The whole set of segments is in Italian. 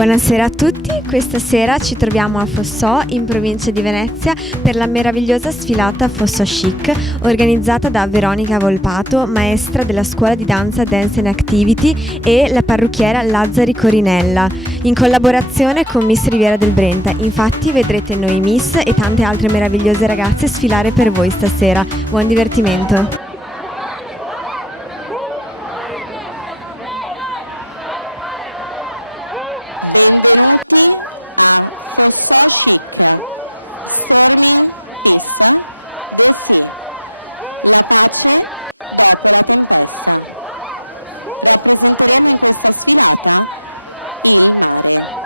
Buonasera a tutti, questa sera ci troviamo a Fossò, in provincia di Venezia, per la meravigliosa sfilata Fossò Chic, organizzata da Veronica Volpato, maestra della scuola di danza Dance and Activity, e la parrucchiera Lazzari Corinella, in collaborazione con Miss Riviera del Brenta. Infatti vedrete noi Miss e tante altre meravigliose ragazze sfilare per voi stasera. Buon divertimento! Benvenuti a Fossò Chic, Storming Peace, the Sea, la pace dopo la tempesta. Rappresenteremo in questa sfilata il mare.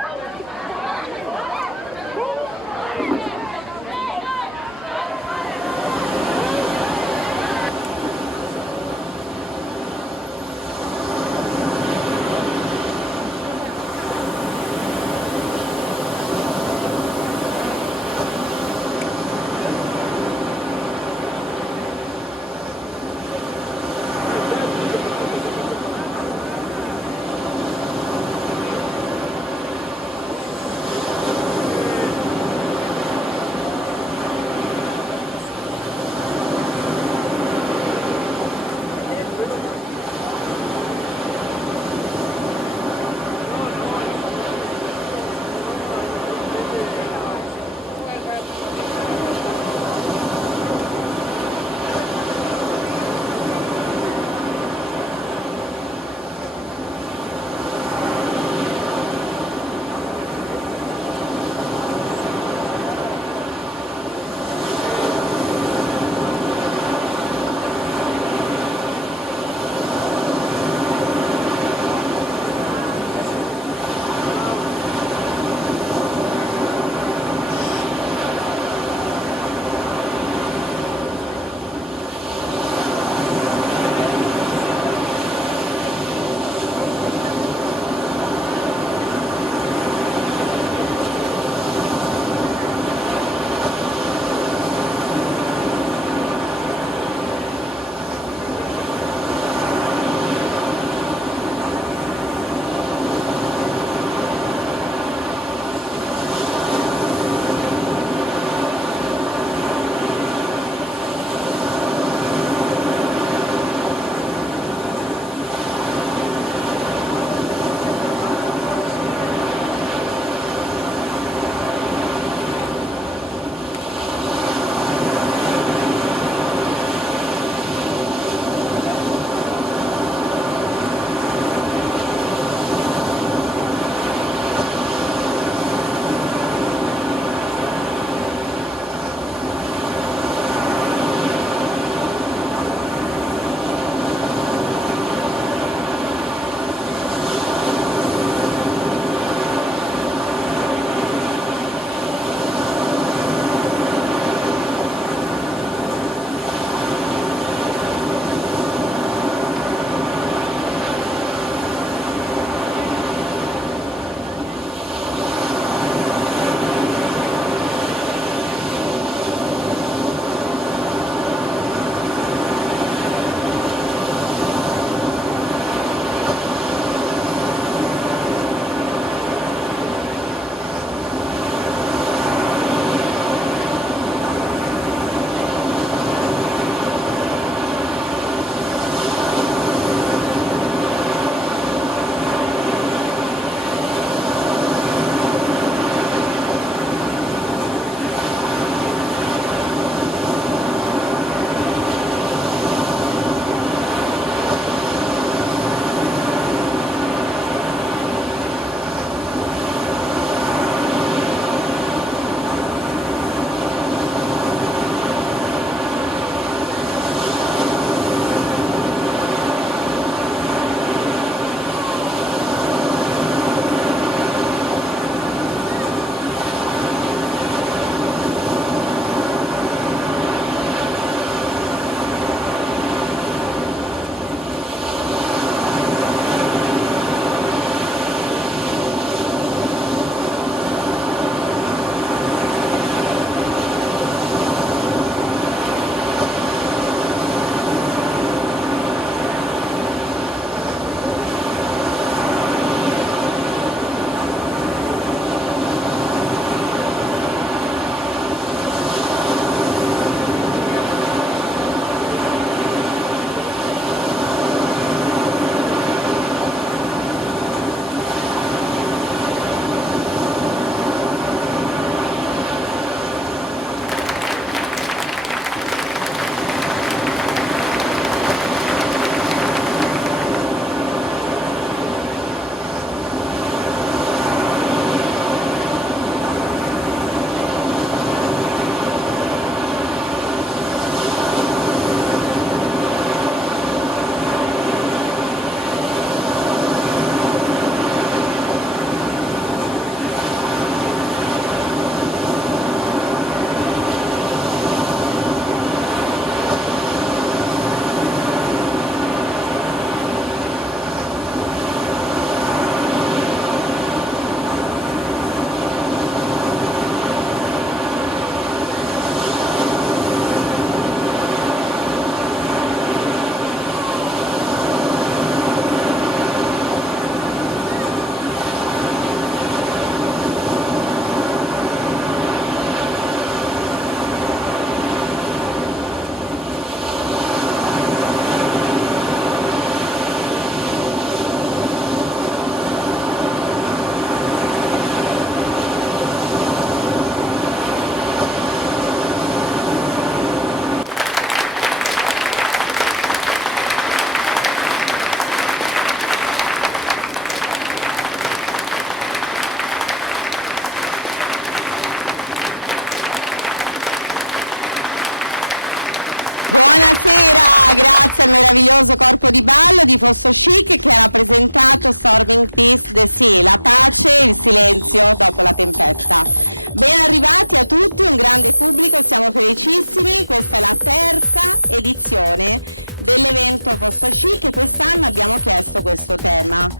Buonasera, grazie al meraviglioso corpo di ballo di Fosso Chic che ha rappresentato Storming Peace the Sea, la pace e il silenzio dopo la tempesta. Ben arrivati a tutti, un grande pubblico, siamo felicissimi, questa è la terza edizione dell'evento Fosso Chic e quest'anno abbiamo chiesto questo tema.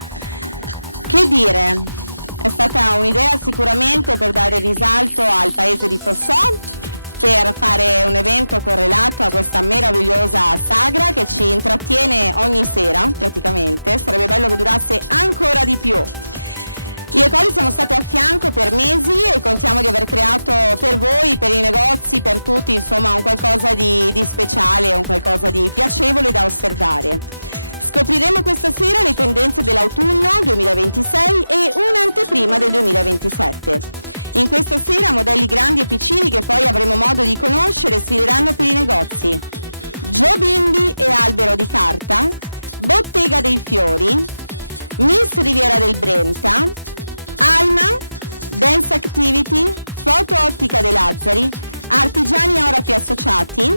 Che dire, è stata un'idea sicuramente per dare risalto al paese di Fossò, per fare un evento correlato a questa meravigliosa sagra che ci intrattiene ogni sera praticamente, sarebbe bello che durasse ancora di più. Io e Cori siamo state a fianco per mesi e contiamo di aver creato per voi, per i negozi, per tutti, insomma un qualcosa di speciale, un qualcosa di piacevole da osservare. Scopriremo questa sera le tendenze dell'autunno 2026 e un'anteprima del 2027. In questa sera modelli grandi e piccini che poi avremo modo di conoscere sfileranno per i negozi. Joe Bimbi e Albero di Carta, Bottega dei Fiori, Miss Riviera del Brenta, Alma, Dance Activity, Foto Ottica De Lazzari, Artigiani Orafi Associati,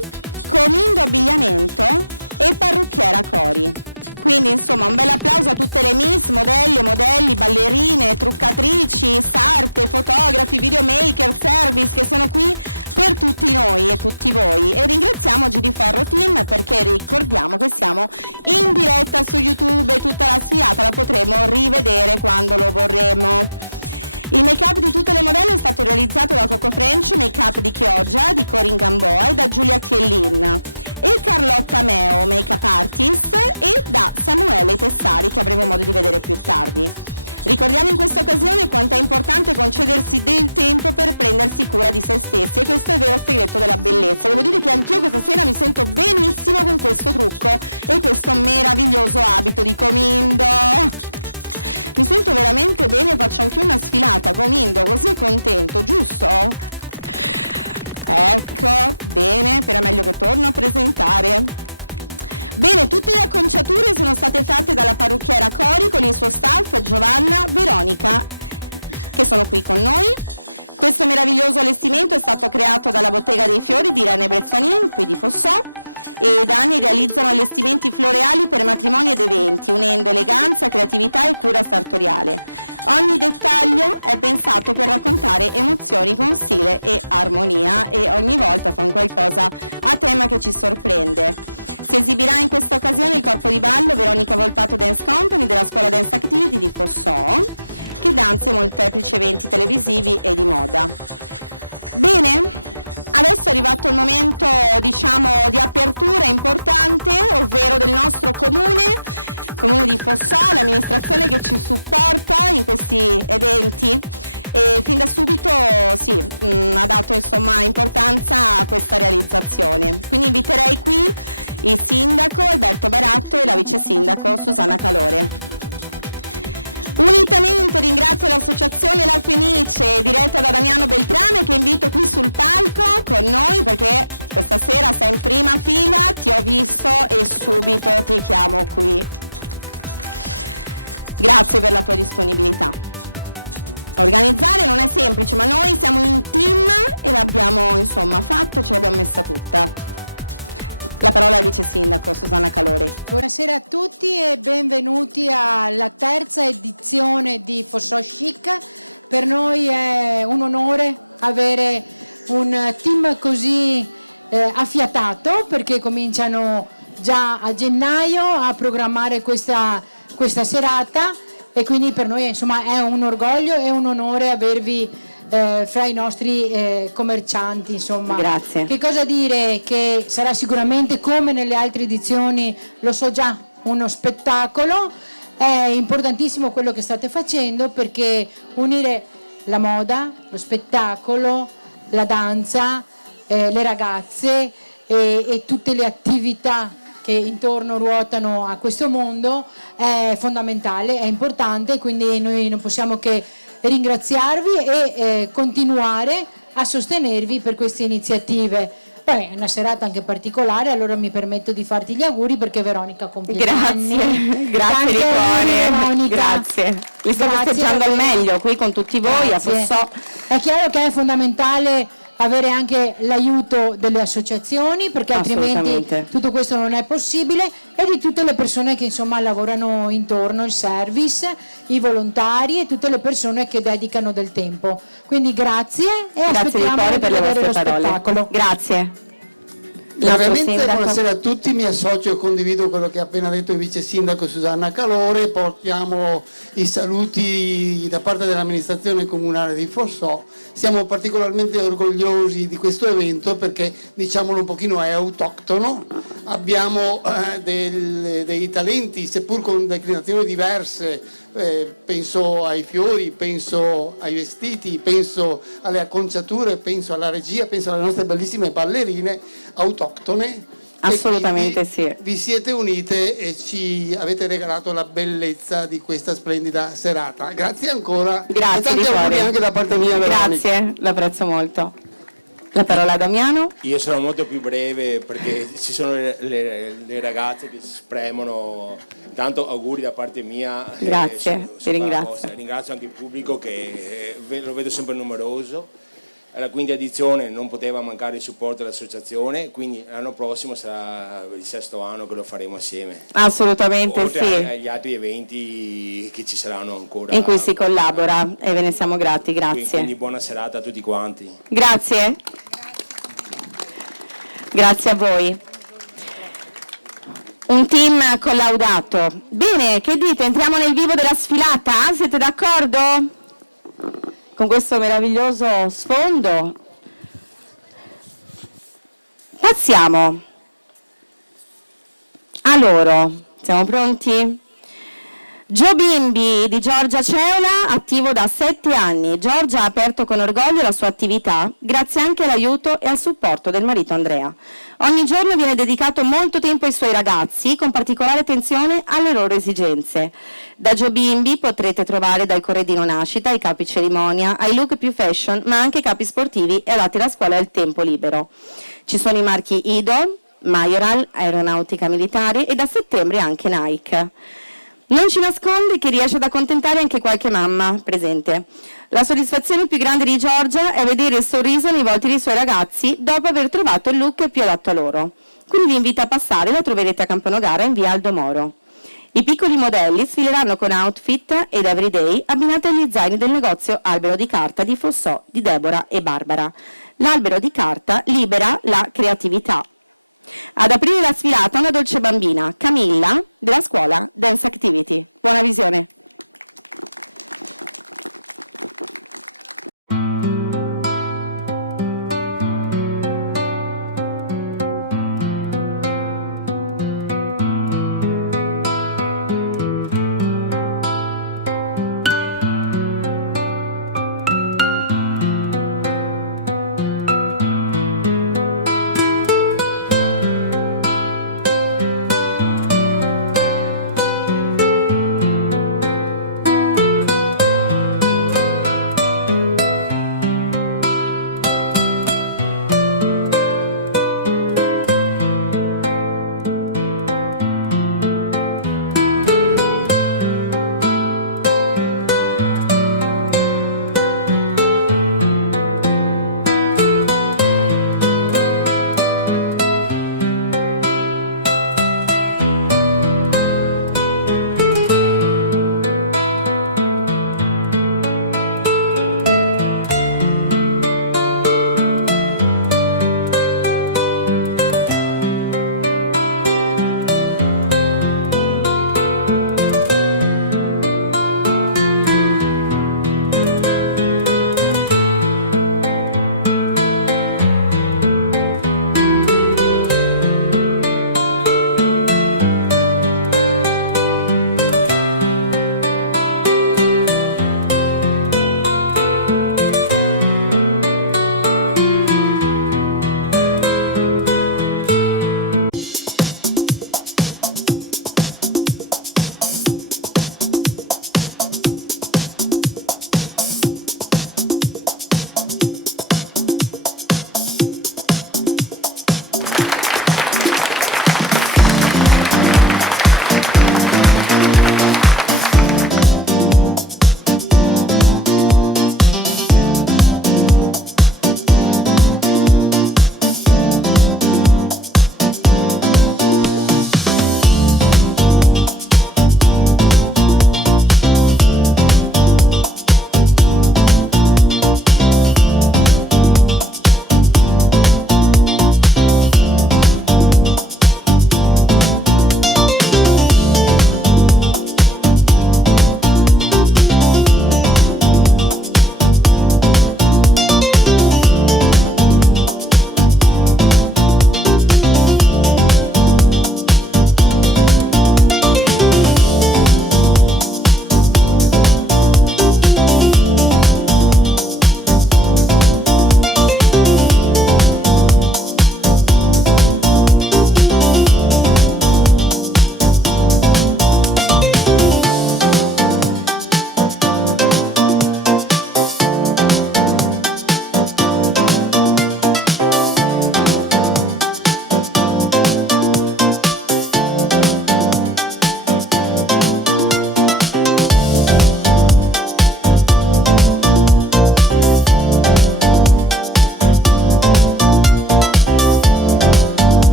Comindo Abbigliamento e Parrucchiera Cori. Quindi insomma un bel applauso a tutte le miss, modelle, modelli, ballerine, truccatrici, sarte, fotografi, videomaker, service che sono qui per tutti noi e tutti voi. E ringraziamo Giriferro Team perché ricordiamo che siamo in diretta su YouTube e tutta la sfilata la potremo rivedere quando lo vorremo. Il make-up di tutte le modelle è stato realizzato da Coco French, make-up di Chioggia, di Corinne Gamboa e da Giulia Chiellin, e Carlotta Meo, make-up artist, e da Samuele Tessari che avremo modo di vedere più tardi. Ricordiamo in questa occasione quanto è importante concedersi del tempo per prendersi cura di se stessi e questo è il vero segreto della bellezza. Devo dire che anch'io questa sera mi sento benissimo con questo trucco e questo meraviglioso abito di Comindo. Mi sento veramente bene, faccio anche una sfilata Comindo, così è contento, giusto? Ecco, bene, però è meglio che torno a presentare. Bene, tutte le acconciature sono state fatte dalla parrucchiera Cori con il suo staff Giovanna, Veronica, che sono qui con noi. Questo meraviglioso allestimento è stato creato dalla Bottega dei Fiori di Irene Brezzanin, qui di Fossò, e da anni realizzano allestimenti floreali per matrimoni ed eventi, unendo eleganza, creatività e cura sartoriale. Ogni dettaglio è pensato per raccontare emozioni con stile e armonia e ogni volta fa un qualcosa a tema che ci sorprende. Si esibirà in questa occasione il corpo di ballo Veronica Volpato Dance Company della Scuola Dance Activity di Fossò, che danza in molteplici eventi televisivi e di moda. Bene? Adesso è arrivato il momento, diciamo, di apertura importante, ovvero del nostro comune di Fossò, l'amministrazione che ci supporta in questi eventi e fin da subito ha dato insomma importanza a questa realizzazione. Quindi inviterei qui il sindaco Alberto Baratto e la vice sindaco Susanna Calore. Unitamente ringrazio l'associazione La Fenice diretta da Damiano Beltrame che invito qui sul palco con noi perché questa sera sei in prima fila, ti ho visto e subito ti chiamo qui. Grazie per la tua disponibilità. Organizzare non è semplice ma noi siamo in team e l'abbiamo insomma fatto, ce l'abbiamo messa tutta. La parola al vice sindaco Susanna Calore. Buonasera a tutti e benvenuti alla terza edizione di Fossò Chic. Per noi è un onore avere un team così affiatato perché cominciano già a gennaio a programmare questa serata e quindi per noi insomma è un orgoglio e un onore avervi fra i nostri commercianti, insomma. Grazie. Che cosa dire? Che sarà sicuramente come nelle altre edizioni, lo so già, uno spettacolo. È importantissimo quello che state facendo perché unire la moda, lo spettacolo, la danza, le ragazze e tutte le attività che intorno ruotano a questo mondo è fondamentale, è importante, quindi noi non possiamo che ringraziarvi e continuare a sostenervi per queste iniziative. Poi è una serata anche particolare, allora mi permetto di farti gli auguri perché Veronica compie anni. Grazie di cuore, Veronica. Grazie. Vi sto festeggiando al meglio qui con tutti voi. Grazie. a Fossò. È chiaro che è fondamentale avere anche l'aiuto delle associazioni, perché altrimenti tutto questo non è possibile, e di tutte le persone che insomma lavorano intorno, il service, i volontari e tutte le persone che dedicano del tempo. Quindi grazie e aspettiamo di vedere lo spettacolo. Grazie. Ovviamente buonasera a tutti, mi associo e condivido quello che ha appena detto il vice sindaco Susanna Calore. Portiamo i saluti da parte dell'amministrazione comunale di Fossò. Siamo particolarmente orgogliosi di questo evento perché, diciamolo un pochino, è autoctono. Abbiamo dei talenti, seppur con declinazioni diverse, penso ai fiori, penso ai vestiti, penso alle acconciature, penso alla regia, penso alle nostre bellissime ballerine autoctone. Assolutamente sì. Vi siete unite e ci avete regalato la bellezza di questa splendida serata. Grazie ancora. Grazie, e tanti auguri anche da parte mia. Grazie, l'apprezzo molto. La parola a Damiano. Io sono molto più breve perché ci sono le ragazze che si spremono. Tanto auguri da parte mia. Grazie, ti ringrazio. Ringrazio anche il pubblico che lo vedo sempre numeroso. Alla quinta edizione non poteva mancare il supporto dell'associazione, quindi l'anno prossimo sarà il 6º anno che lo faremo assieme. Assolutamente oltre sì. agli altri eventi che ci saranno ancora. In cui si collabora e ve ne siamo grati, grazie. Quindi buona serata a tutti quanti. Grazie. Grazie a voi. Un team collaudato. Bene, che dite? Entriamo nel vivo della sfilata? Siete d'accordo? Con questo meraviglioso sfondo. Passiamo a loro. Siamo pronti? Gio Bimbi di Giorgia Ceola, attivo da 7 anni. Giorgia ha aperto con orgoglio la sua attività grazie anche all'aiuto e al supporto del marito Andrea. Ogni giorno viene dedicato molto tempo ai suoi ragazzi, con particolare attenzione alle loro esigenze. Da Gio Bimbi potrete trovare dal corredino nascita, ai capi cerimonia, ai look più fashion, ma anche capi sportivi e adatti alla scuola e al tempo libero. Ci sono i marchi Ido, Majoral, Aeronautica Militare e da settembre anche Nike. Non ci nasconde che riesce ad accontentare anche qualche mamma presente. La soddisfazione più grande di Giorgia è vedere il sorriso nei volti dei suoi ragazzi dopo aver trovato il look più adatto a loro. Quindi vi invito a passare, la troverete a Camponogara in via Aldo Moro. I piccoli modelli sfileranno con outfit ed everyday abbinati agli zaini del negozio Albero di Carta di Fossò di Deborah e Barbara. L'albero di carta libera la creatività. Ad aprire la sfilata una dolce bambina, Camilla, della scuola Dance Activity. Buona visione!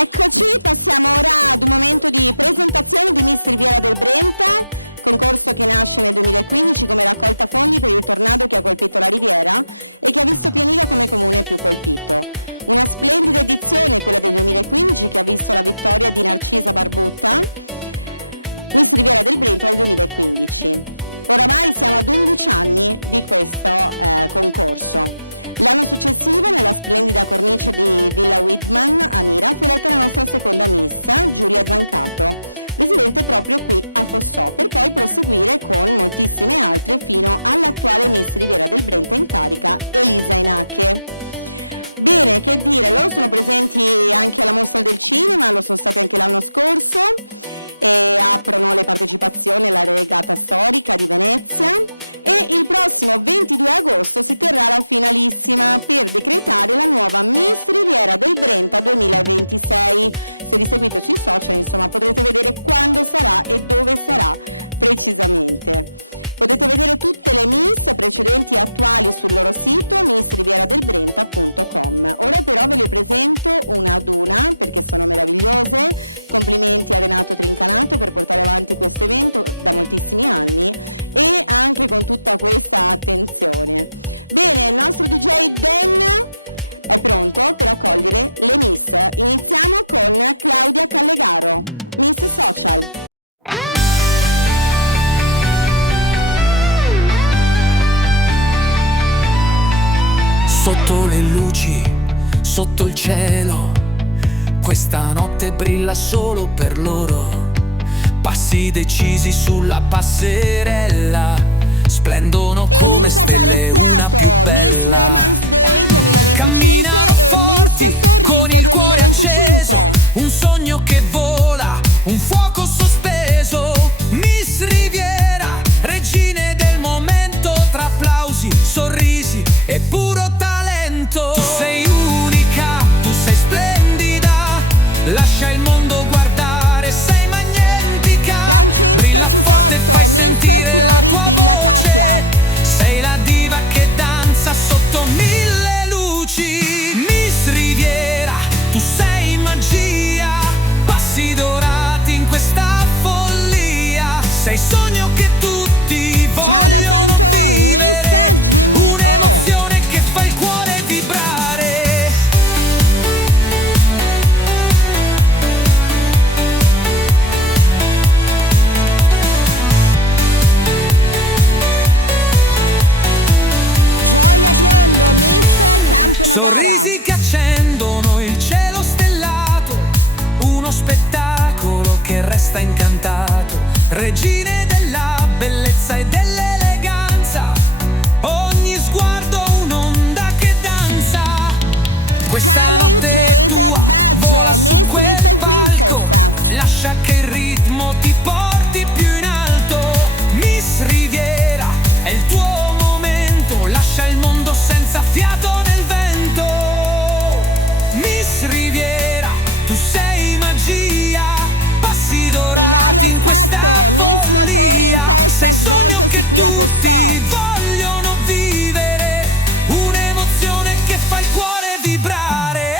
Eccoci, passiamo ora ad un momento di presentazione di Miss Riviera del Brenta, concorso che nasce nel 2015 come raccolta fondi per il tornado che ha colpito la Riviera e che ha visto Pianiga come comune più colpito. Una splendida edizione, quella del 2015, che ha visto la vittoria di Narcisa Barbutta, Miss Riviera del Brenta del 2015. Oramai siamo ad 11 anni di questo concorso. L'anno successivo, nella splendida cornice di Villa Whitman a Mira, fu eletta la nostra seconda Miss, Giulia Zancato, residente proprio qui a Fossò, per poi proseguire con moltissime altre fino all'attuale Miss Riviera del Brenta in carica, Elisa Enache. Bene, che dire, loro sono presenti anche alla Mostra del Cinema, lo sono stati anche l'anno scorso, e aprono le partecipazioni alla regata storica di Venezia e il prossimo 22 agosto si terrà la finalissima per decretare la nuova Miss Riviera del Brenta 2026. Se li seguite sui social, insomma, potrete vedere quando sarà e dove sarà precisamente. Potete vedere tutte le Miss precedenti e attuali sul loro sito missrivieradelbrenta.com. Ora però ve le presento una ad una perché sono meravigliose. Complimenti a Renato Trincanato per portare avanti questo evento da moltissimi anni e anche con tutta questa attenzione. Bene, il nostro DJ Dan è pronto per accogliere le Miss. Iniziamo con Claudia Callegaro, Miss Social. Sotto le luci, sotto il cielo, questa notte brilla solo per loro. Passi decisi sulla passerella, splendono come Elisa Careziato, Miss Woman's Day 2025 e Miss Sorriso 2025. Un sogno che vola, un fuoco sospeso. Miss Riviera, regine del momento, tra applausi, sorrisi e puro talento. Tu sei unica, tu sei splendida, lascia il mondo guardare, sei magnetica. Francesca Cisotto, Miss Fiori Villa Katia. Sei la diva che danza sotto 1000 luci. Miss Riviera, tu sei magia, passi dorati in questa follia. Sei sogno che tutti vogliono. Giada Panton, Miss Jimmy O. Che fa il cuore vibrare. Gioia Biondo, Miss Campo Nogara. Sorrisi che accendono il cielo stellato, uno spettacolo che resta incantato. Regine della bellezza e dell'eleganza, ogni sguardo un'onda che danza. Callie Jade Baggio, Miss Little Princess. Lascia che il ritmo ti porti più in alto. Miss Riviera, è il tuo momento, lascia il mondo senza fiato nel vento. Miss Riviera, tu sei magia, passi dorati. Ilaria Scatto, Miss Motori in festa svoltosi qui a Fossò. Vogliono vivere un'emozione che fa il cuore vibrare.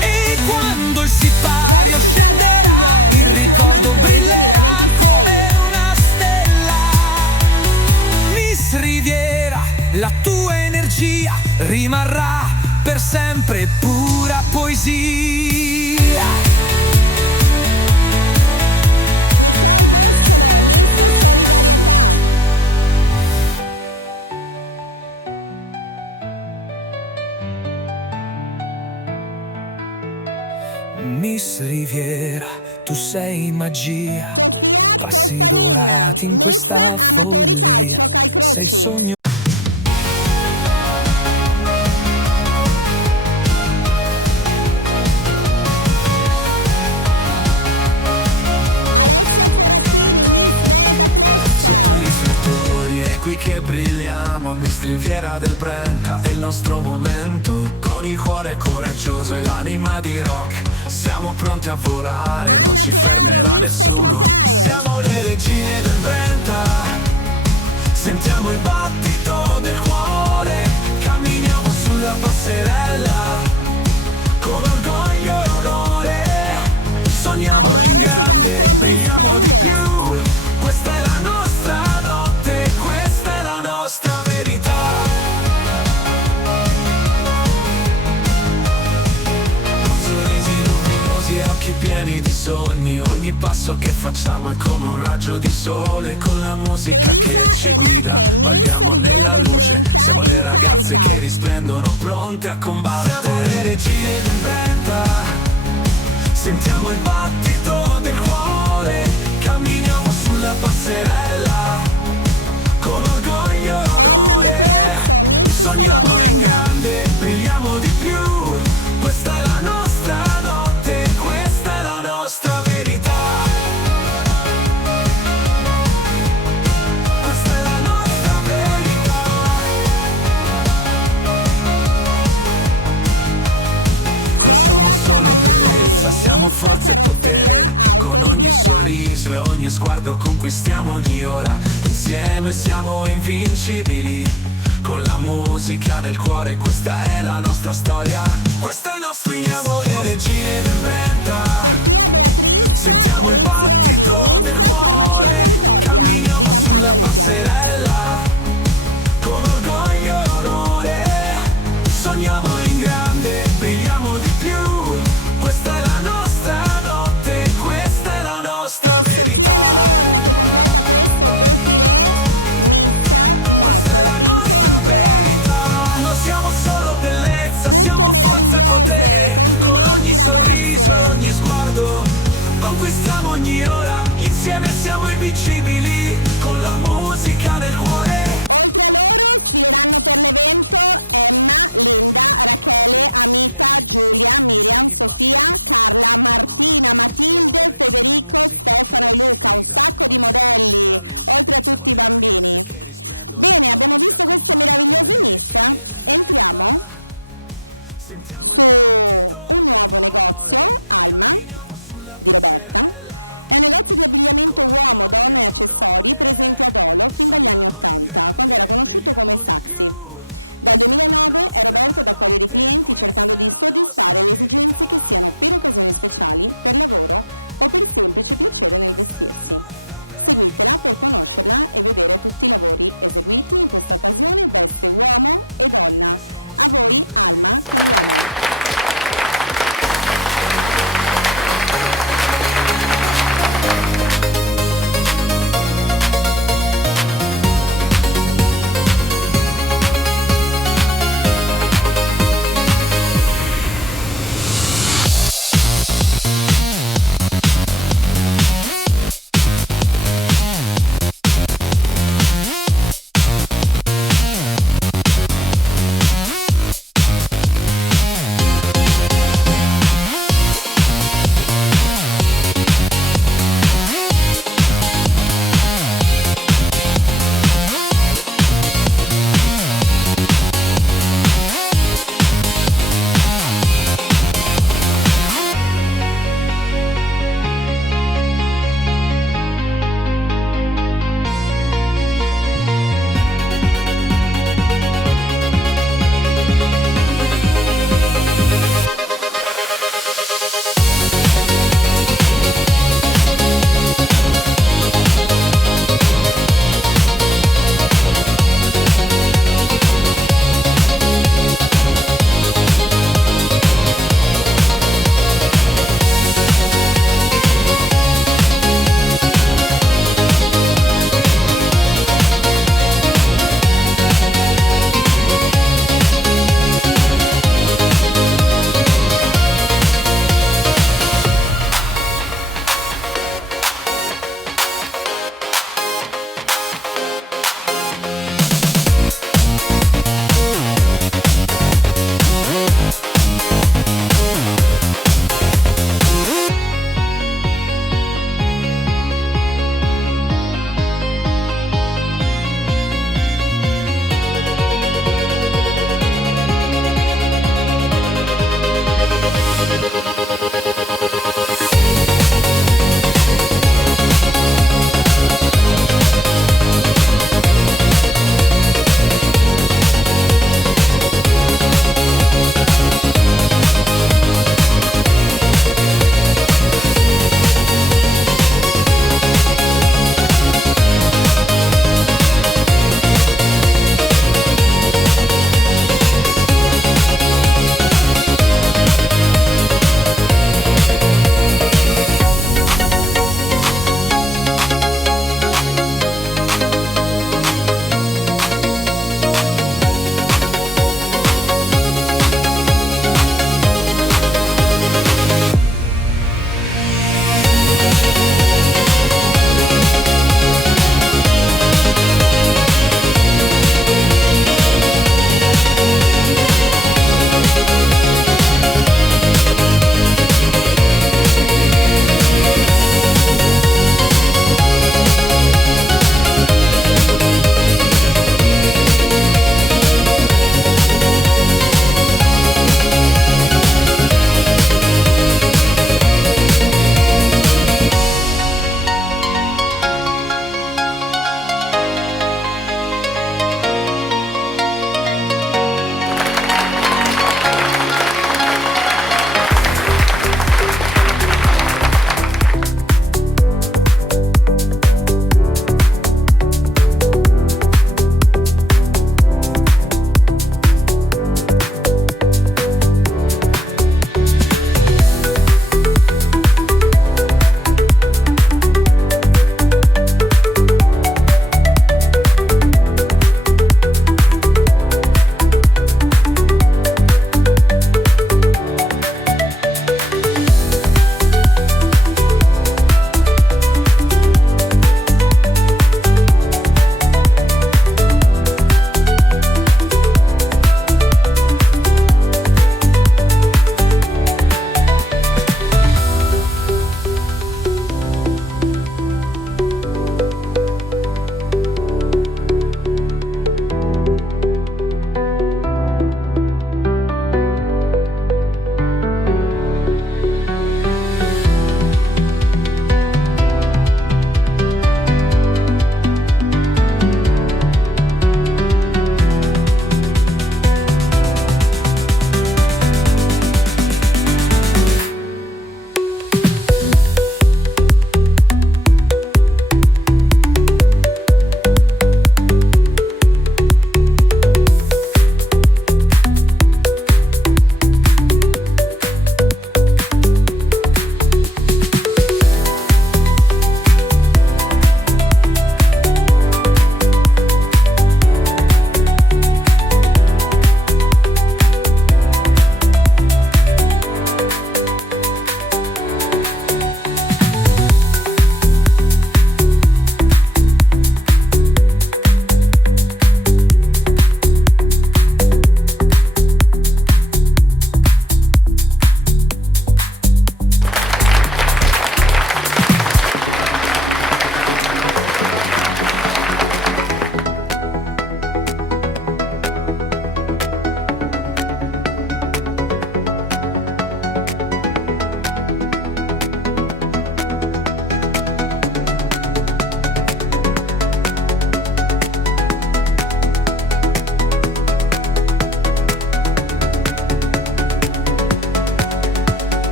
E quando il si parla Jessica Doglio, Miss Woman's Day 2026. una stella. Miss Riviera, la tua energia rimarrà per sempre pura poesia. Nicole Boscolo, Miss Solidarietà. Miss Riviera, tu sei magia. Sofia Toffanin, Miss Amatori Calcio Calcrocci. Alessia Forattini, Miss Veneta Flex. È qui che brilliamo, Miss Riviera del Brenta, è il nostro momento, con il cuore coraggioso e l'anima di rock, siamo pronti a volare. Anna Peraro, Miss Tecnotire. Siamo le regine del Brenta, sentiamo il battito del Miss Baule. Questa è la nostra notte, questa è la nostra verità. Sorrisi luminosi e occhi pieni di sogni, ogni passo che facciamo è come un raggio di sole con la musica. Elisa Enache, Miss Riviera del Brenta, in carica. Risplendono pronte a combattere, regine in fretta. Sentiamo il battito del cuore, camminiamo sulla passerella con orgoglio. Emma Materazzo, Miss Salone Anna. Brilliamo di più, questa è la nostra notte, questa è la nostra verità. Questa è la nostra verità. Gioia Cavallari, Miss Carrozzeria Auto Riviera. Se ogni sguardo conquistiamo ogni ora, insieme siamo invincibili. Con la musica nel cuore, questa è la nostra storia. Questo è il nostro ignavo di regine in fretta. Sofia Beatrice Rizzioli, Miss Farmacia Concordia, di Campagna Lupia. Con orgoglio e onore, sogniamo in grande, brilliamo di più. Questa è la nostra notte, questa è la nostra. E Sofia Nalon che completa questo defilé, Miss Moto Incontro. Non siamo solo bellezza, Tutte meravigliose, complimenti ragazze. sguardo, conquistiamo ogni ora, insieme siamo invincibili. Con la musica nel cuore. Oltre a loro sfileranno per l'evento Emma, Linda, Rachele, Amita, Giulia, Miriam, Sofia, Carla, Martina, Matilde, Federico, Stefano e Luca, un sacco di modelli, oltre a tutti i bambini. Bene, abbiamo visto queste meravigliose Miss, entriamo su un nuovo negozio, Alma, di Roberta. È un negozio di abbigliamento uomo, donna e accessori presente ad Olo fin dagli anni 80, quando era conosciuto come Saxi. Dal 2009 è Roberto ad accogliere i clienti cercando di soddisfare le esigenze che siano per occasioni speciali, per lavoro o per semplice piacere nel vestirsi. Seguitela per conoscerla e vedere tutti i lavori eseguiti. In questa occasione veste uomo e donna. A voi Alma con l'uomo.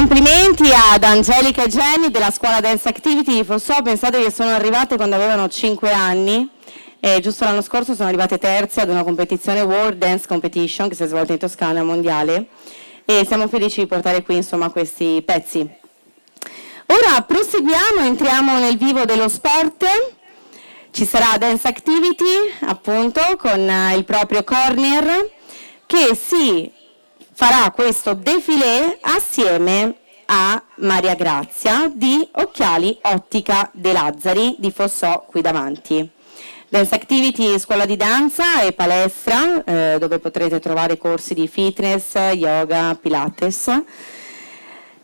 Complimenti ad Angelica e Jenny della scuola Dance Activity di Fossò. Pensate che sono arrivate quando avevano 5 anni e giusto l'anno scorso sono arrivate terze ad una competizione World Dance Competition che si è svolta in Toscana, mondiale, e siamo felici di portare qui insomma questi pezzi. Ora proseguiamo, entriamo nel vivo dello sport. Ci sarà Dance Activity appunto con il proprio corner che si farà questo défilé assieme a Maria Grazia di Occhiali Ottica De Lazzari di Fossò qui davanti. Dance Activity, scuola di danza e palestra dove potrete trovare corsi di fitness, yoga, pilates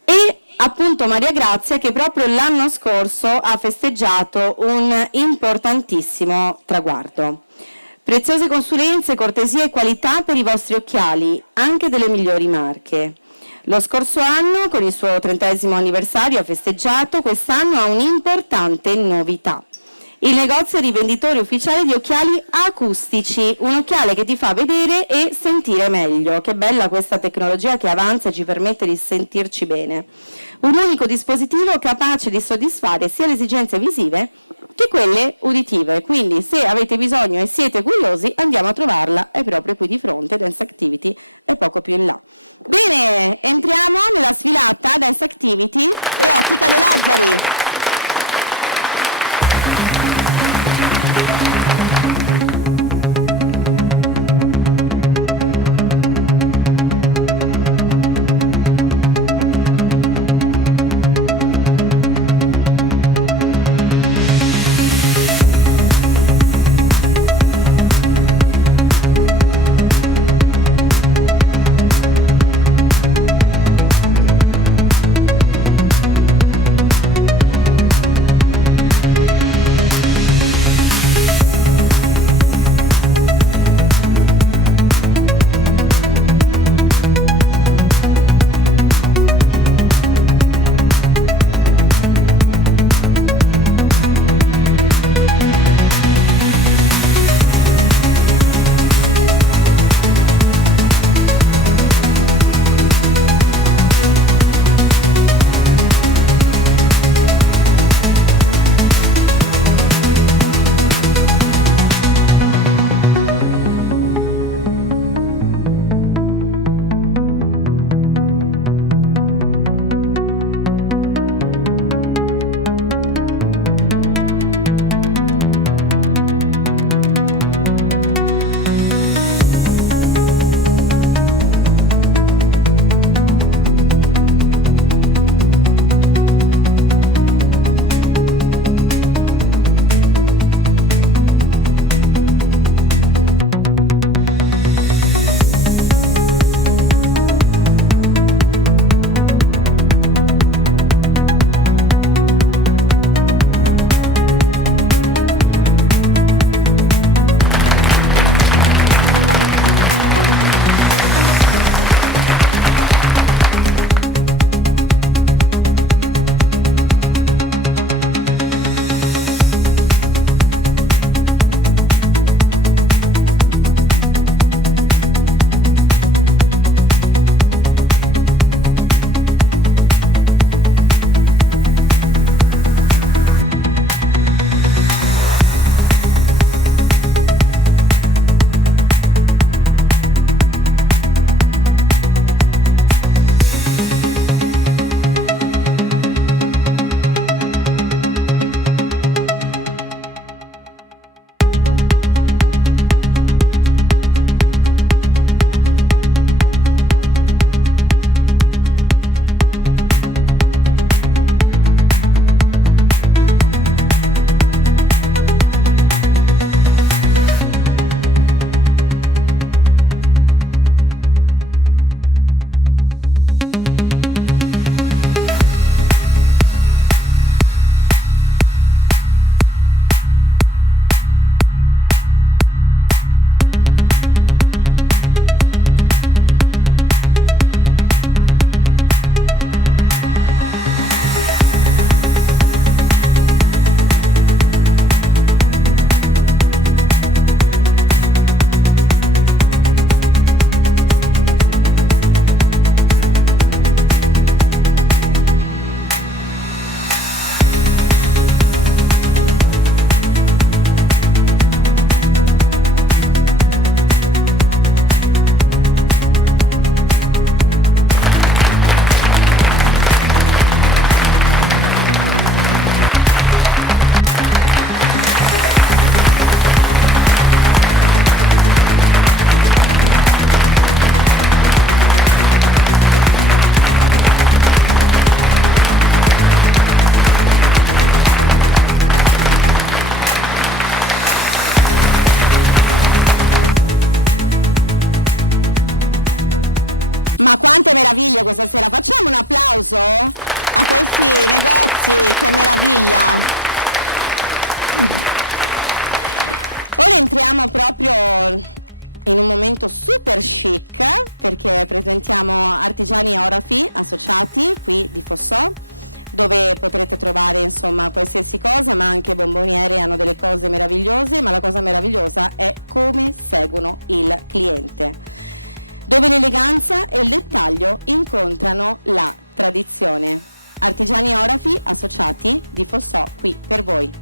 e appunto Maria Grazia che proprio l'anno scorso ha festeggiato un importantissimo traguardo. Preziose consulenze, cortesia e qualità per i vostri occhiali, anche delle migliori marche. Lo scorso anno, con il suo 30° anniversario, ha festeggiato, quest'anno ha un'importante novità. Il negozio rivenditore ufficiale di occhiali acustici, un occhiale che ti fa vedere e sentire meglio. Che bella questa tecnologia che avanza e ci permette di sentirci bene. Un unico dispositivo capace di soddisfare sia le esigenze visive che quelle uditive, quindi se avete bisogno e siete curiosi andiamo a trovarla, è proprio qui di fronte, Dance Activity è poco più in là. Bene, entriamo nella sfilata Dance Activity e Ottica De Lazzari. Ma quante meraviglie questa sera! Facciamo un applauso a questi negozi, che meraviglia! Ora entriamo proprio in un momento super chic, perché presentiamo Artigiani Orafi Associati qui di Fossò, dove potrete trovare insomma qualsiasi cosa, ma anche bomboniere hanno delle cose meravigliose, ma la cosa meravigliosa è come seguono il cliente, dove l'eleganza e il dettaglio incontrano la tradizione. Artigiani Orafi Associati di Fossò qui per voi.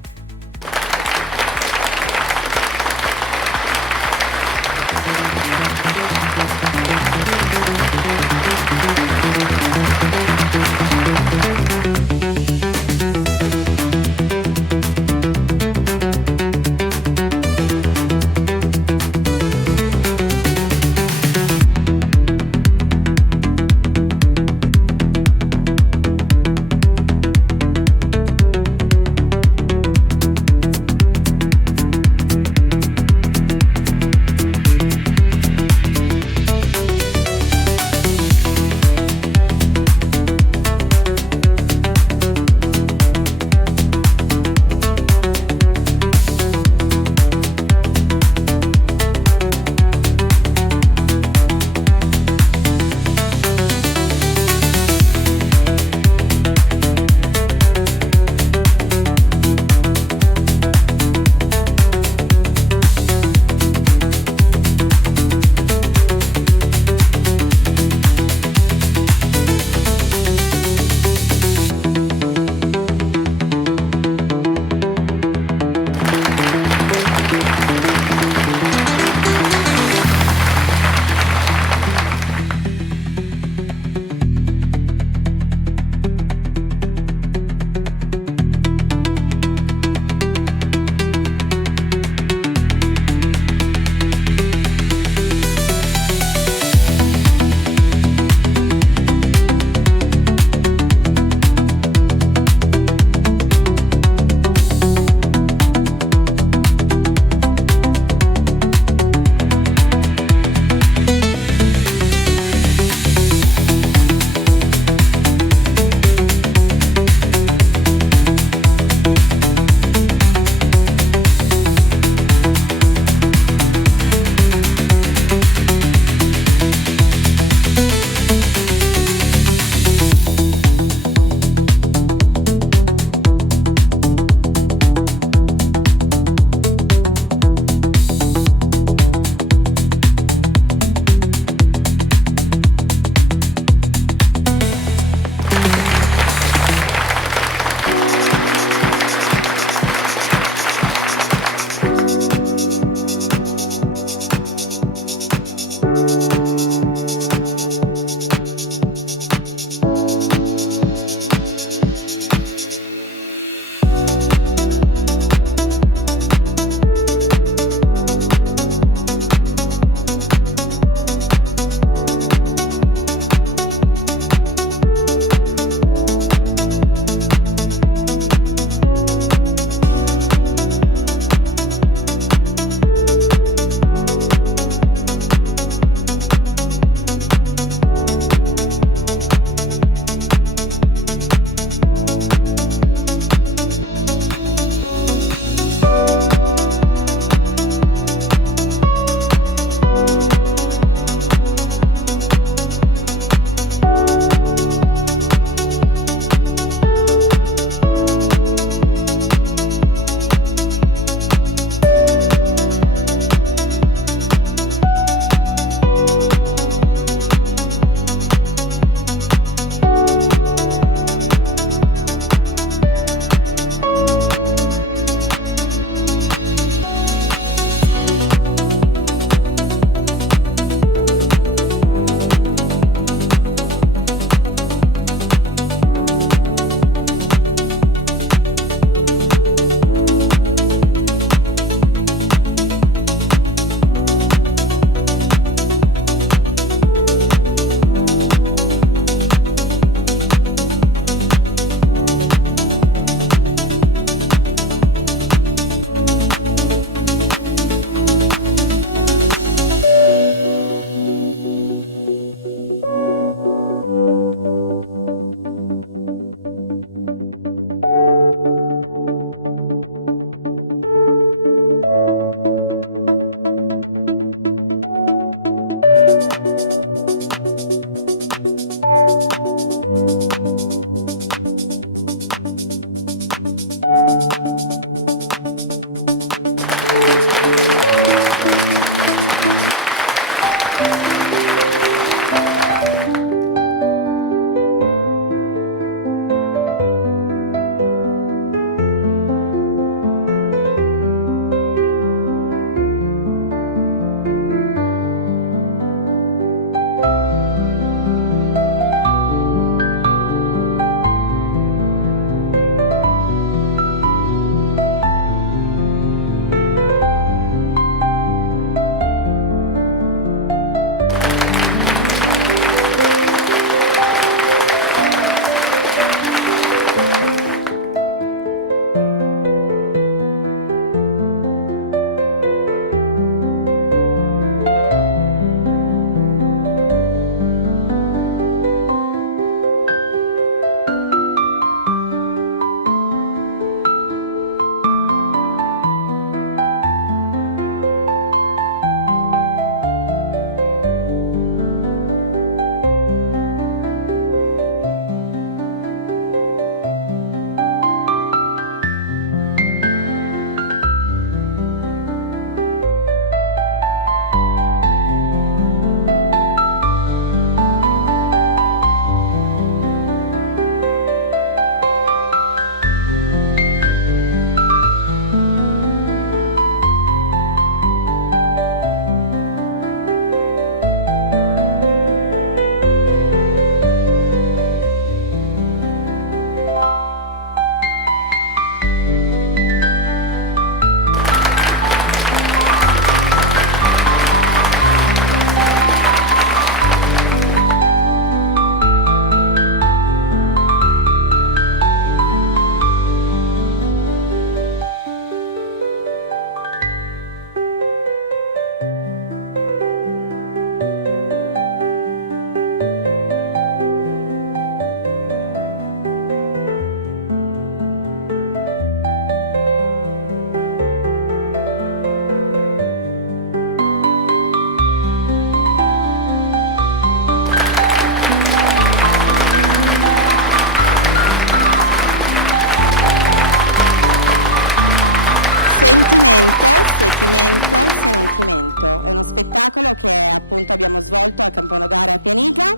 Se non ti mento, è uno spettacolo che appunto abbiamo svolto a Camponogare a Pianica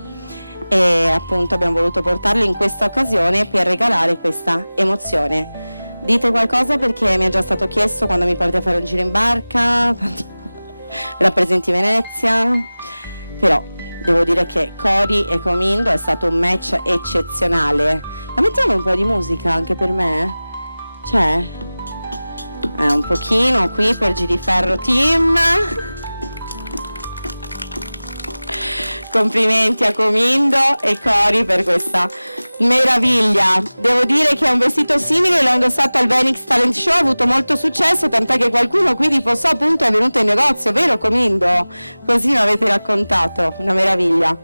e appunto abbiamo voluto portarlo in questa occasione per regalare questa emozione. Dite qualcosa perché mi è già stato chiesto quando mi porti a fare un giro in barca, rappresenti Venezia, però devo dire che Cori e Comindo è stato un match eccezionale. La mettiamo un po' di musica anche per me? C'è? Un pochino qui per Giriferro Team. Complimenti a Comindo e Cori per questa meraviglia. Devo dire che è un vestito simile, l'ho indossato al Venix Talent Show, ha avuto molto successo, tant'è che qualcuno qui di Fossò appunto è venuto in negozio, vero Comindo? Così mi avete raccontato, una meraviglia.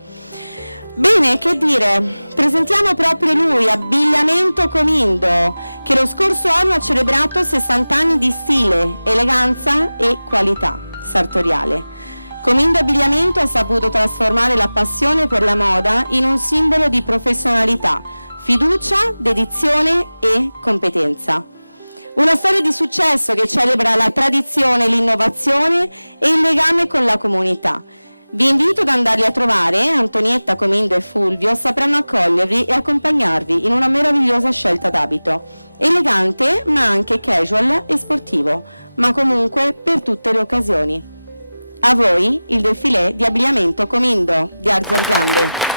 Bene, che dire, presentiamo proprio lui, Abbigliamento Comindo, che lo scorso anno ha celebrato 60 anni di stile, eleganza e qualità sartoriale. Comindo Abbigliamento ha saputo trasformare la passione per la moda in un simbolo di professionalità, fiducia, dedizione e competenza. Una storia di successo che celebra la tradizione, l'innovazione e il legame con la comunità. Vi invito ad andarli a trovare, Antonietta, Comindo e Fulvio sapranno accogliervi e accompagnarvi in una meravigliosa scelta d'abito. Elegante ma anche casual e sportivo, ma comunque per tutte le occasioni. A voi il défilé di Abbigliamento Comindo di Arzergrande.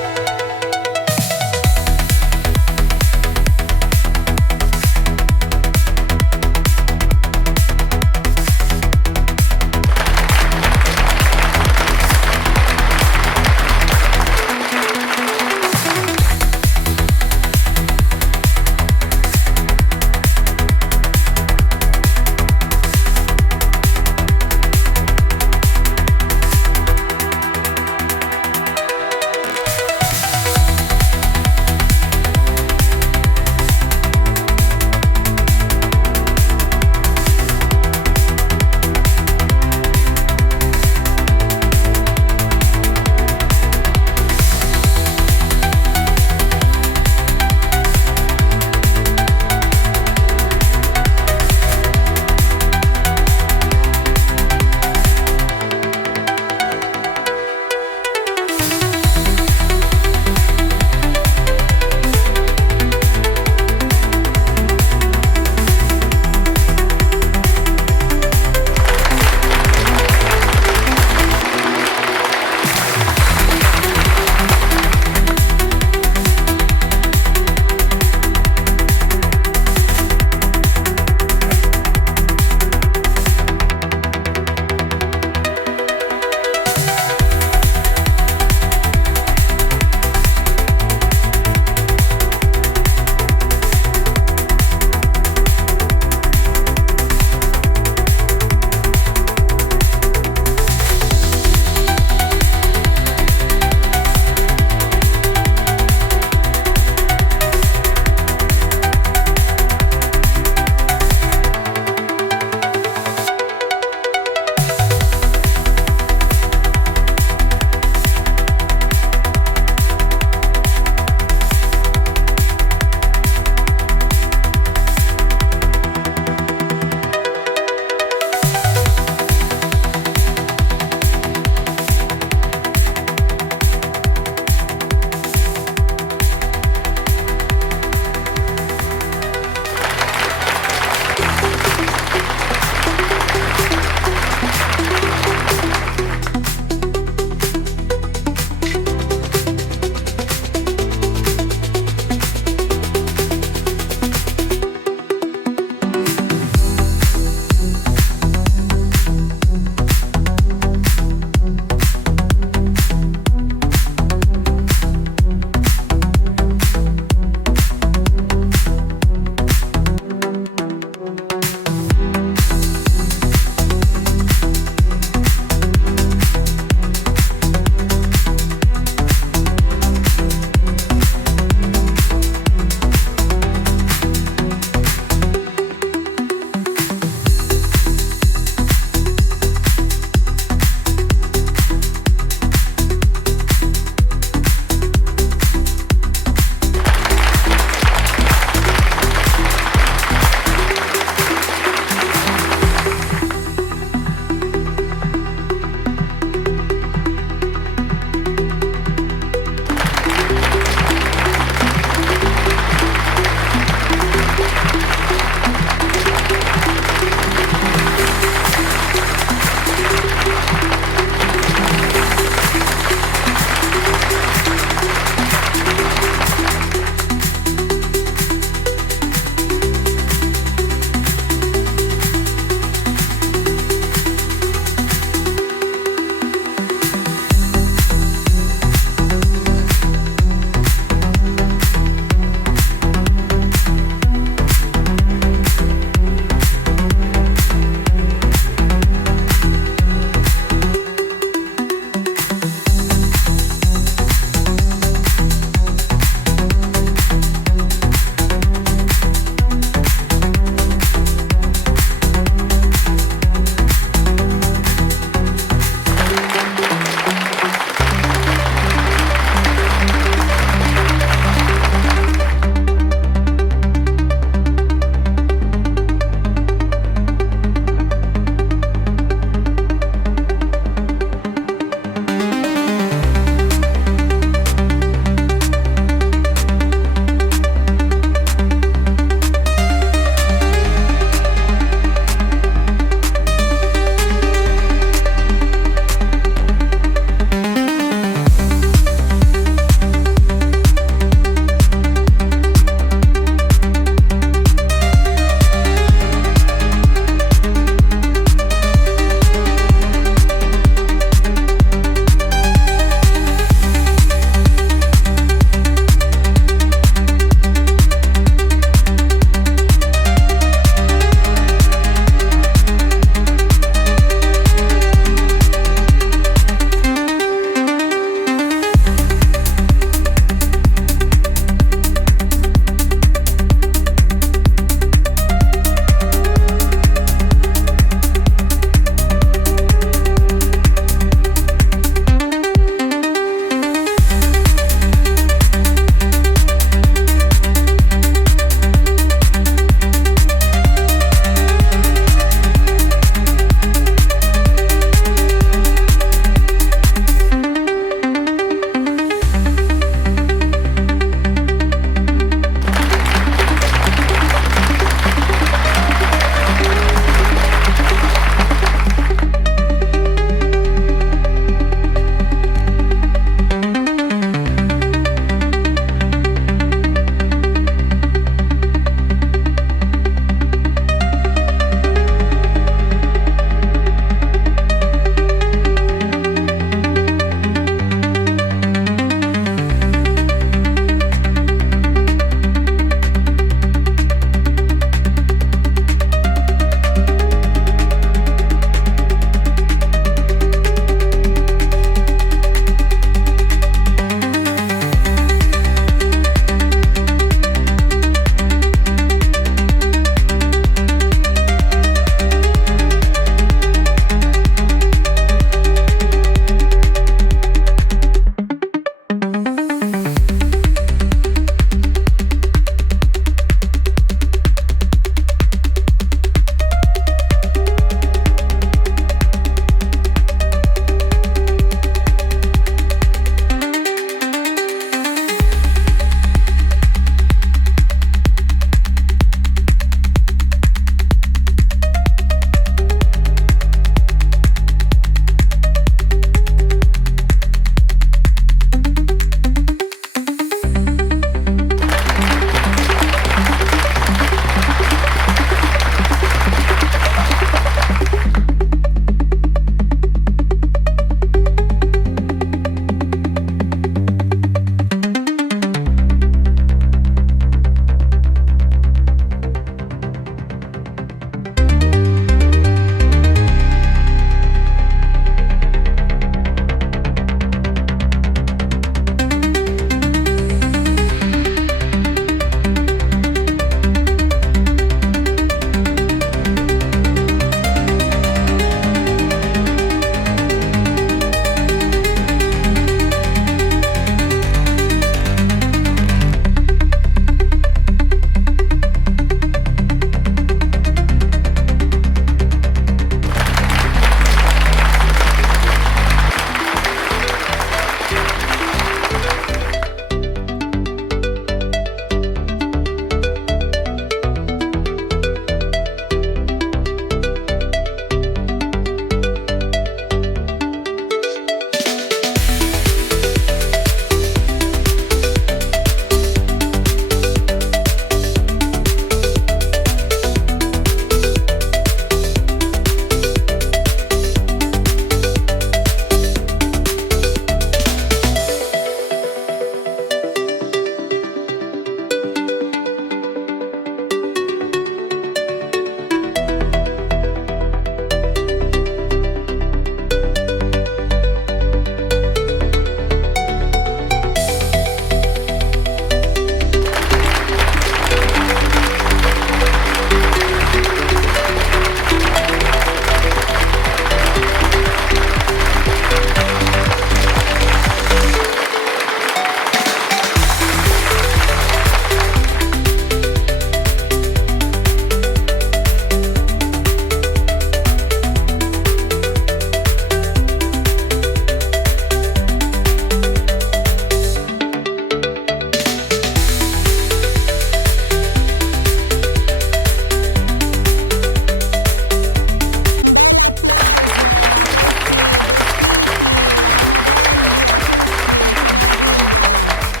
questi vestiti, ai modelli, a tutti, che meraviglia!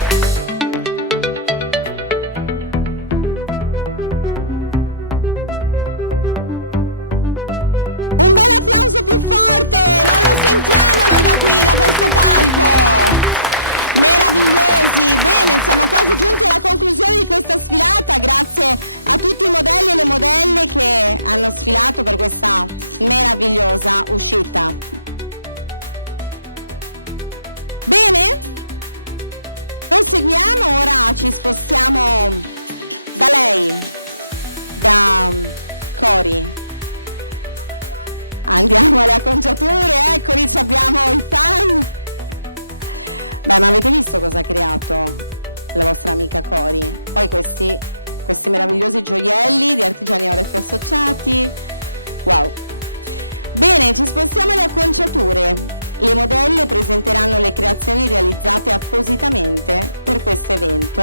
Un bel applauso più forte, non lo sentiamo noi da qui, da questo palco! Meravigliosi, bene, siamo quasi giunti alla conclusione di questa sfilata, grazie a tutti i modelli e le modelle che hanno sfilato per questa meravigliosa uscita. Bene, proseguiamo, ora ci spostiamo da lei, da Cori. Andiamo alle acconciature, eccoli, abbiamo il fan. Beh, ma avete visto cosa ha creato la vostra amica Cori? Poi questi meravigliosi gioielli di Artigiani Orefo Associati. Wow! Bene, ci spostiamo alle acconciature. Le modelle presenteranno le creazioni realizzate appositamente per questo evento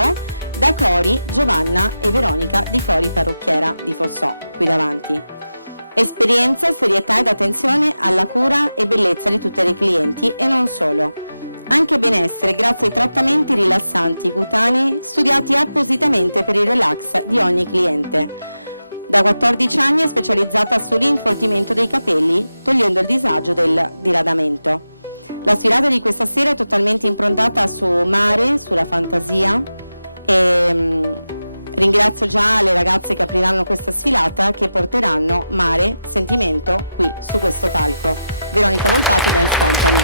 da Cori, Giovanna e Veronica di Cori Parrucchiera di Fossò, qui davanti. Esperienza, serietà ed attenzione alla cura e bellezza di tutte le clienti e non solo. Anche benessere grazie ai trattamenti rilassanti cutanei studiati appositamente per il relax di ogni cliente. Da 14 anni è specializzata sull'infoltimento dei capelli, togliendo il disagio del diradamento. La sfilata di questa sera è totalmente improntata su mare, sulla fantasia e ringrazio già le ragazze che apriranno questa sfilata che porteranno mare, sentimento qui su questo palco. Veronica Volpato, Dance Company.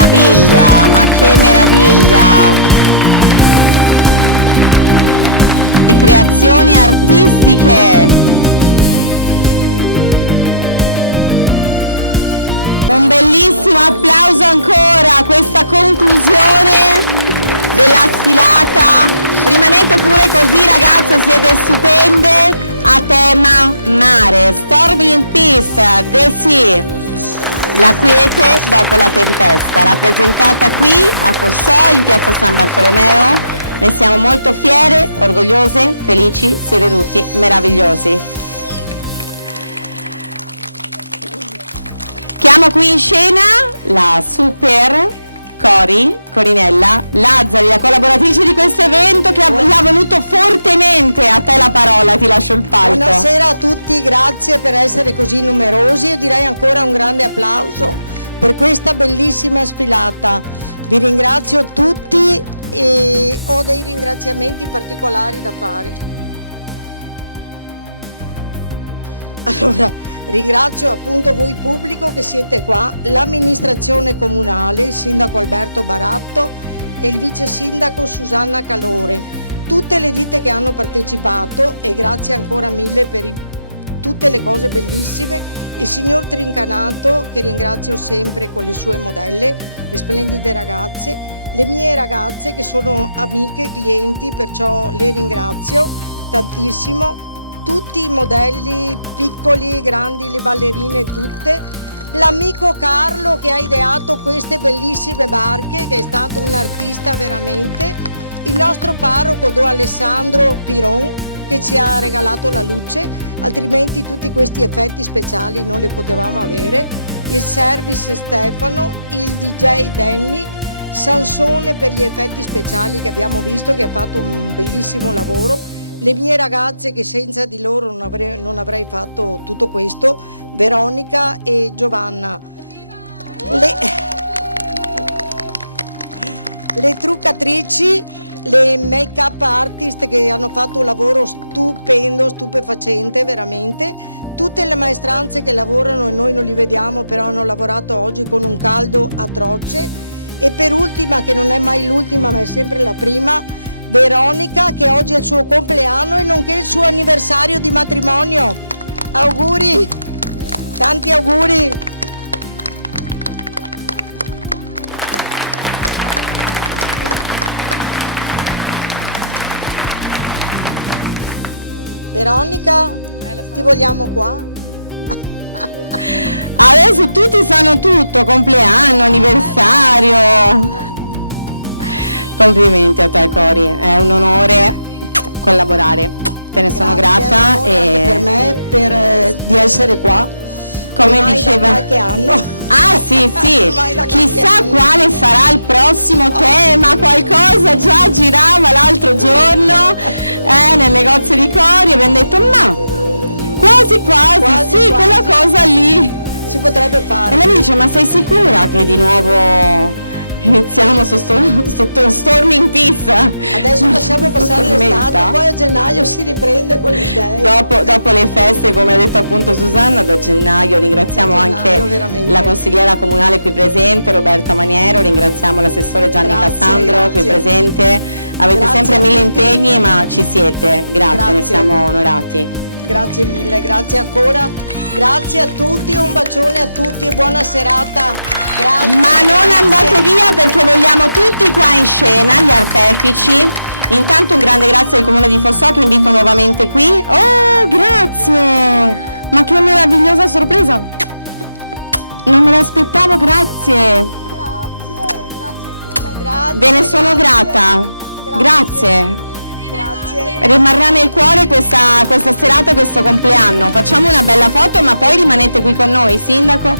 meraviglia, ma che meraviglia! Di creazioni artistiche. Un bellissimo applauso ancora a questa conclusione della sfilata. Rimanete pure così ragazze, siete stupende, a tema mare. Stormy in Peace, The Sea, la quiete dopo la tempesta, rappresentata qui a Fossò in piazza San Bartolomeo. Ne siamo molto fiere, orgogliose, felici, siete tutti meravigliosi. Chiamo qui in scena la super Corinella Lazzari, la collaboratrice di questo evento che l'ha voluto fortemente. A te la parola, ti lascio il palco. Buonasera a tutti, grazie per essere così numerosi. Io direi ancora un grande applauso per questa bellissima sfilata. Vi ringrazio tutti e ho dei ringraziamenti particolari da fare. Allora, ringrazio appunto voi pubblico che siete qua, l'amministrazione comunale, il sindaco Alberto Baratto e il vice sindaco Susanna Calore, tutte le ditte che hanno partecipato e grazie ancora mille per tutte le cose bellissime, il signor Trincanato che ringrazio sempre con le sue modelle, le splendide ragazze, le mie ragazze che sono amiche, clienti, perciò le ringrazio tantissimo. Tutti i modelli, piccoli, grandi, le ballerine tutte, l'amico Carlo che ha ideato queste bellissime barche, che è stato un artista veramente, il nostro parroco Don Alessandro Piron che ci ha regalato la luce, altrimenti tutti questi effetti speciali non li potevamo avere, il service Stefano, il DJ Danny, Sansone per gli effetti speciali che abbiamo visto, che ha fatto un bellissimo lavoro, le mie ragazze che senza di loro non avrei fatto tutto questo, Veronica e Giovanna, le truccatrici, le make up artist che hanno fatto un lavoro stupendo, stupefacente veramente, tutte le maestranze che lavorano e noi non li vediamo però hanno lavorato oggi con un caldo atroce, e per ultima, che non è mai l'ultima ma è sempre la prima, Veronica che oggi è il suo compleanno e nonché il suo anniversario di matrimonio. Auguri, tanti auguri. Veronica, ti vogliamo qua? Adesso tutti sanno tutto, compleanno, anniversario. Complimenti a te Cori, è un onore collaborare, te ne sono grata. E per me di essere qua, come diceva, da qualche anno. Ah sì, chissà quale sarà il prossimo tema, qualcosa già girava l'altro giorno nel negozio di Cori, abbiamo detto ma quasi, sì, quella cosa lì si potrebbe fare. E lei mi dice ma sei sicura che di nuovo iniziamo sotto Storming Peace? Adesso lasciamo passare l'estate, poi a gennaio si riprende con le idee. Dopo le feste, come ha detto appunto Susanna, da gennaio ringraziamo anche veramente la consigliera comunale qui presente, Roberta Maniero, ringraziamo l'assessore Gianni Cassandro qui presente, avete sempre mille impegni ma ci siete, grazie, ne siamo onorati. Grazie mille, grazie ancora, grazie a tutti, un bacione a tutti e buona serata. Grazie, ma non andate via perché vogliamo tutti qua in scena, gli artefici. Intanto un grande grazie al Comune di Fossò che invito nuovamente qui. Oh, grazie! Ma che meravigliosa sorpresa! Non me l'aspettavo, grazie! Grazie. Ve ne sono grata. Grazie. Rimarrà nel cuore questa serata, questo compleanno. Facciamo una bella foto, ma poi rimanete qui con noi, Sindaco,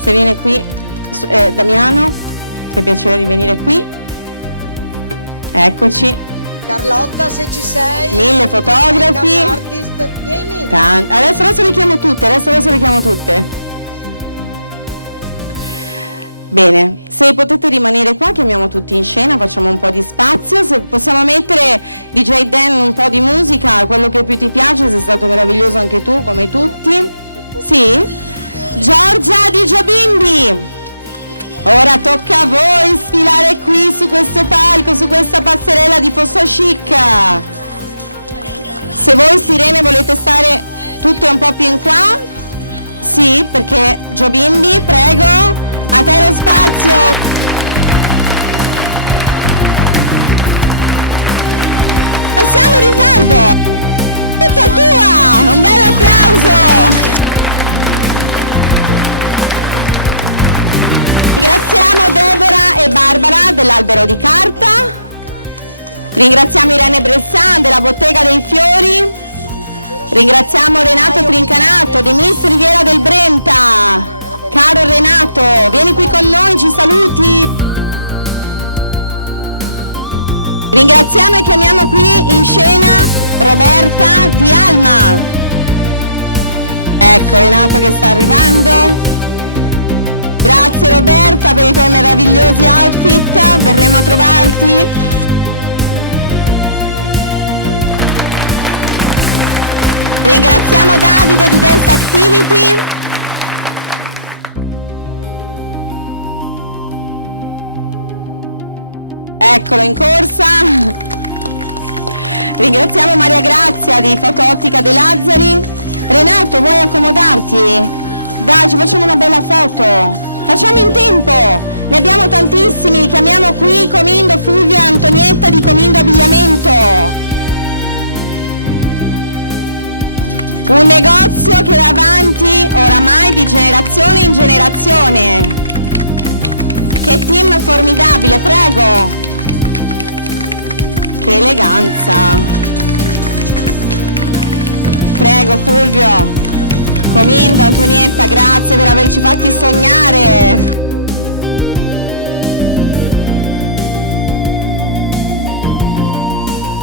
se viene qui. Damiano, che piacere di venire qui. Eccoci. Carlotta, se ci sei. Mille fotografi. Artist, vieni. Adesso le chiamo tutte, Bene, se potete rimanere qua, chiamiamo tutti in scena, facciamo un po' di spazio. Se possiamo mettere DJ Dan un po' di musica, quello che più ti piace, sei stato meraviglioso anche tu, come tutti. Sì? Giorgia di Giobimbi. Ora tocca a voi sfilare qui su questo palco, su questa passerella di Fosso Chic. Se voi sirene volete stare tutte un po' più in qua, sì, perché Gio Bimbi, prego, a te lo spazio. Siamo in ritardo, tutta tua, un bel applauso. Ringraziamo Deborah e Barbara dell'Albero di Carta, ringraziamo Irene Bressan della Bottega dei Fiori, ringraziamo Renato Trincanato di Miss Riviera del Brenta. Caro Renato, vieni qui con noi, ci saluti. Ringraziamo e chiamiamo qui in scena Roberta Di Alma. Ecco Renato che sta arrivando. Grazie Roberta per i tuoi meravigliosi outfit, verremo a trovarti. Ringraziamo Davide di Dance Activity. Eccolo in corsa. Ringraziamo Maria Grazia di Fotoottica De Lazzari. Renato, vuoi accomodarti? Dai, ci facciamo una bella foto. Facciamo in tempo, ne abbiamo tantissimi, chiamiamo qui Comindo Fulvio e Antonietta di Comindo Abbigliamento. Un negozio che va avanti oramai di generazione in generazione. Che team formidabile, prego. Che eleganza. Prego Fulvio. Comindo, Antonietta, grazie per averci fatti sognare.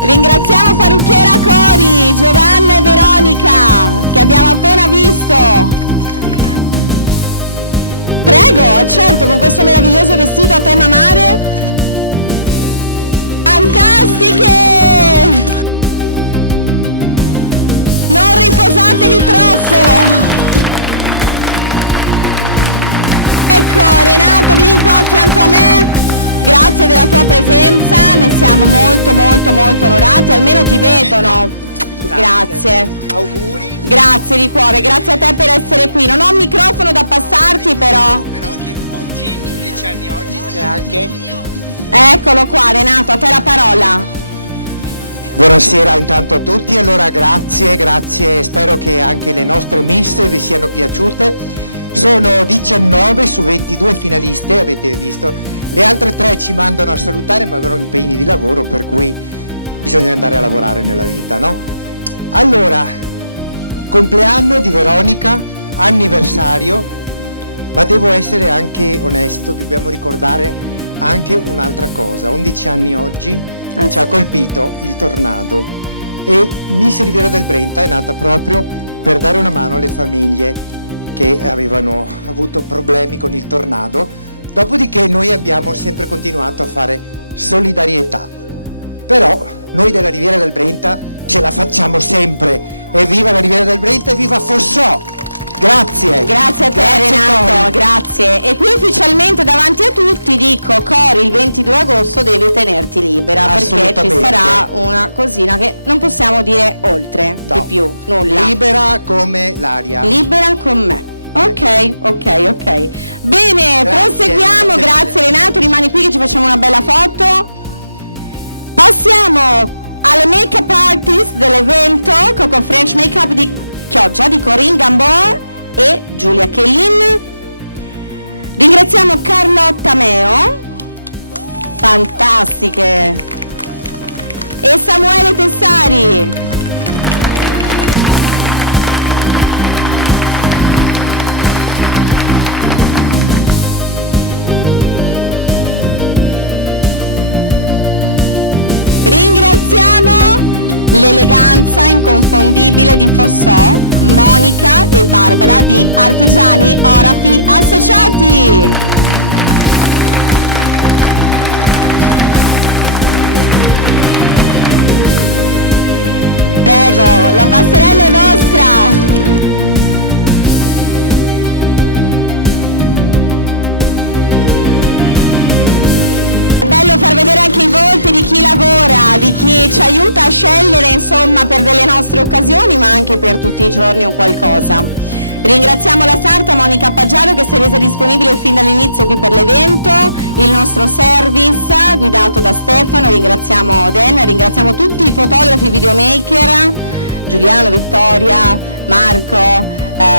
Ringraziamo parrucchiera Cori, Giovanna e Veronica, che abbiamo appena visto. Prego, certo, con questo meraviglioso vestito a tema mare. Fantastiche! Non riposatevi troppo. Ecco Renato, vieni qua a fianco a me. Grazie della tua presenza, ne siamo molto onorati, almeno ti vedono. Grazie. Auguri. Grazie di cuore, grazie a te per essere qui. Non ho un microfono da passarti però. Però che oggi, 11 anni oggi, c'è anche. Eccolo qua Renato, a te la parola. Buonasera intanto a tutti, allora grazie, spero che anche le nostre miss vi siano piaciute. Sono 19 su 22 finaliste, avete visto, le altre 3 ci mandano a salutare ma avevano impegni di lavoro per cui bisogna andare a lavorare nella vita, no? Allora, compleanno di Veronica, anniversario, ma devo essere anche onesto, dobbiamo ricordare anche un'altra cosa, 11 anni oggi. Ci ha colpito il tornado e Miss Riviera del Brenta è nata proprio per dare una mano alle famiglie che avevano avuto problemi con il tornado, dopodiché noi abbiamo sempre continuato a fare solidarietà, però noi della Riviera del Brenta ce la facciamo sempre, e viva la Riviera del Brenta e viva Fossò! Grazie. Grazie a te Renato, Cori. Grazie. E qui ufficialmente davanti a tutti dico Cori, il 22 agosto devi tenerti libera perché ci sarà una cosina che non possiamo dire oltre, di più, nulla. Libera come l'aria. Libera con me. Ok. Bene, proseguiamo, grazie Renato, rimani qui che ci facciamo una bella foto. Passiamo alle make-up artist dell'evento Coco French Makeup di Chioggia di Corinne Gamboa e Giulia Kellin. Ringraziamo Carlotta Meo, fantastiche, e Samuele Tessari. Ringraziamo l'eleganza inconfondibile di Fossò, Monica e Barbara di Artigiani Orafi Associati. Prego, la passerella è vostra. volevo far vedere anche i volti di chi lavora, di chi ci aiuta a scegliere, insomma, per delle nostre occasioni, ma anche per tutti i giorni o qualcosa. Ringraziamo la sarta Monica Paggiaro che si è resa disponibile fin dall'inizio qui per l'evento, il nostro service guidato da Stefano, ringraziamo Den, ringraziamo tutti i fotografi, videomaker, Giuliano, Vittoria, Marco,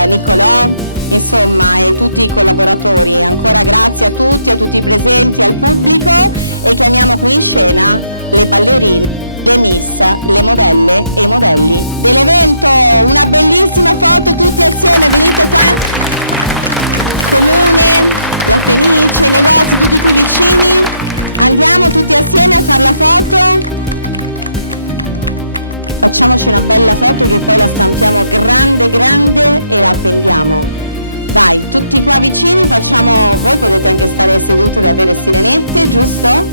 Nicolò, insomma, e tutti i collaboratori. Ancora grazie a tutti i presenti, al pubblico, e chiamiamo qui in scena le ballerine, le miss, le modelle e i modelli dell'evento. Una bellissima foto tutti assieme, venite qua, Comune, la Fenice, i negozi, tutti qui vicini, andiamo tutti assieme a fare la foto. Facciamoci una bella foto che poi la stampiamo grande grande e la appendiamo. Vai, tutti qua vicini, facciamo, voi potete anche stare seduti ad avere sirenette, giusto?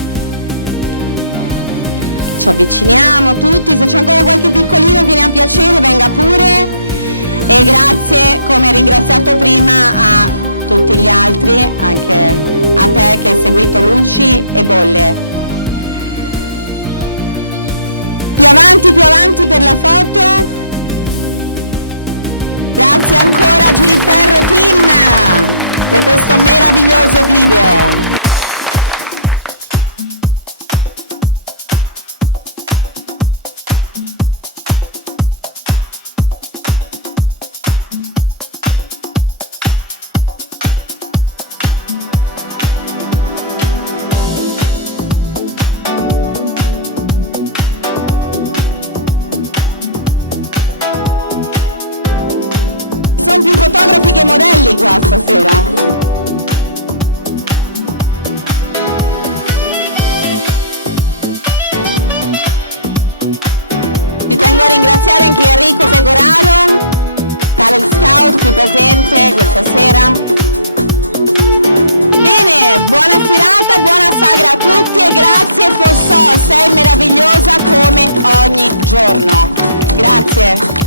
Ci avviciniamo tutti, se c'è ancora qualche piccolino che ne ha piacere venga pure, e grazie, come ringraziato prima, a tutti gli altri, anche a te che hai seguito luci e bolle. Più avanti per la foto. Grazie ancora a Giliferro Team per questo meraviglioso video. Più fotografi che modelli qua stasera. Ci tengo a ringraziare anche Enrico Pegoraro, talent scout qui presente questa sera. Bene, buona serata, buona sagra a tutti e grazie Fossò, sei meravigliosa come ogni giorno. Grazie.